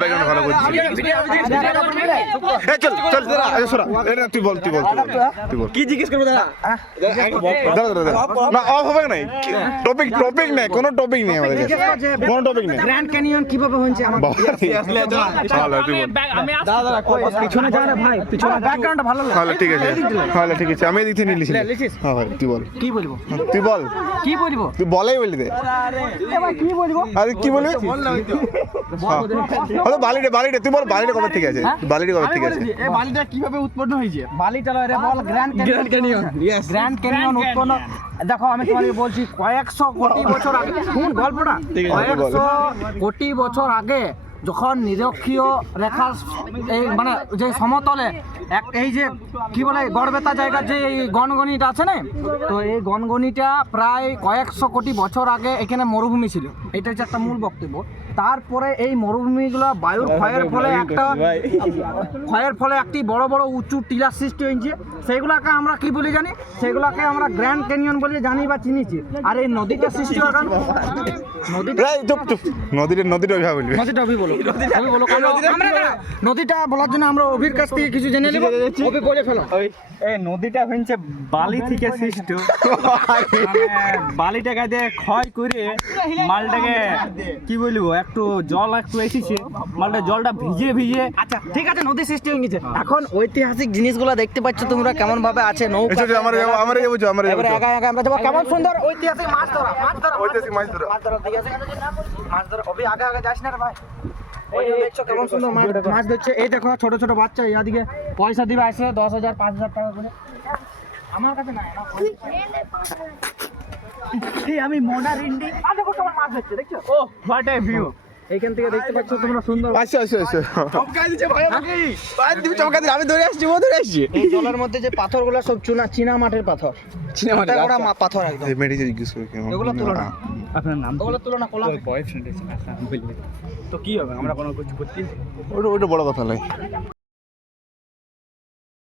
Background ভালো করছিস। চল চল সরা, তুই বল কি জিজ্ঞেস করবো দাদা? না অফ হবে নাই, টপিক নেই, কোনো টপিক নেই আমাদের কাছে, কোনো টপিক নেই। গ্র্যান্ড ক্যানিয়ন কিভাবে হয়েছে আমার পিছনে যা না ভাই, পিছনে ব্যাকগ্রাউন্ডটা ভালো লাগে। তাহলে ঠিক আছে, তাহলে ঠিক আছে, আমি এদিক থেকে নিয়ে লিখি। হ্যাঁ ভাই তুই বল, কি বলবো তুই বল, কি বলবো তুই বলাই বলি দে। কি বলবো আরে কি বলবি? হ্যাঁ বালিটা তুই বল, বালিটা কবে থেকে আছে? বালিটা কবে থেকে আছে? এই বালিটা কিভাবে উৎপন্ন হয়েছে? বালিটা রে বল Grand Canyon. Yes, Grand Canyon উৎপন্ন। দেখো আমি তোমাকে বলছি কয়েকশো কোটি বছর আগে, শুন গল্পটা, কয়েকশো কোটি বছর আগে যখন নিরক্ষীয় রেখা এই মানে যে সমতলে এই যে কি বলে গড়বেতা জায়গার যে এই গণগণিটা আছে না, তো এই গণগণিটা প্রায় কয়েকশো কোটি বছর আগে এখানে মরুভূমি ছিল। এটা হচ্ছে একটা মূল বক্তব্য। তারপরে এই মরুভূমিগুলো বায়ুর ক্ষয়ের ফলে একটি বড় বড় উঁচু টিলার সৃষ্টি হয়েছে। সেগুলোকে আমরা কি বলি জানি? সেগুলোকে আমরা গ্র্যান্ড ক্যানিয়ন বলে জানি বা চিনিছি। আর এই নদীটা সৃষ্টি হওয়ার কারণ নদীটা ওইভাবে বলবি, নদীটা বলার জন্য আমরা অভির কাছ থেকে কিছু জেনে নেব। অভি বলে ফেলো। এই নদীটা হচ্ছে বালি থেকে সৃষ্ট। বালিটাকে দিয়ে ক্ষয় করে মালটাকে কি বলবো, একটু জল একটু এসেছে, মালটা জলটা ভিজে আচ্ছা ঠিক আছে, নদী সৃষ্টি হয়ে গেছে। এখন ঐতিহাসিক জিনিসগুলো দেখতে পাচ্ছ তোমরা কেমন ভাবে আছে। নৌকা আমার এবারে একা আমরা যাবো। কেমন সুন্দর ঐতিহাসিক মাছ ধরা। অভি আগে যাস না রে ভাই। এই দেখছো কেমন সুন্দর মাছ ধরছে। এই দেখো ছোট ছোট বাচ্চা এদিকে পয়সা দিবে আসে 10,000 5,000 টাকা করে। আমার কাছে নাই না। এই আমি মোনার ইন্ডি আর দেখো কেমন মাছ ধরছে, দেখছো? ও হোয়াট এ ভিউ। এইখান থেকে দেখতে পাচ্ছ তোমরা সুন্দর। আচ্ছা চমকাই দিচ্ছে ভাই আমাকে। ভাই তুমি চমকাই দিলে, আমি ধরে আসছি, ও ধরে আসছি। এই জলের মধ্যে যে পাথরগুলো সব চীনা মাটির পাথর। চীনা মাটির পাথর একদম। এই মেডিসিন জিজ্ঞেস করি এগুলো তুলো না। আপনার নাম? ওগুলো তুলো না, কোলা। বয়ফ্রেন্ড আছে, তো কি হবে? আমরা কোনো কিছু করতে ওটা বড় কথা নয়।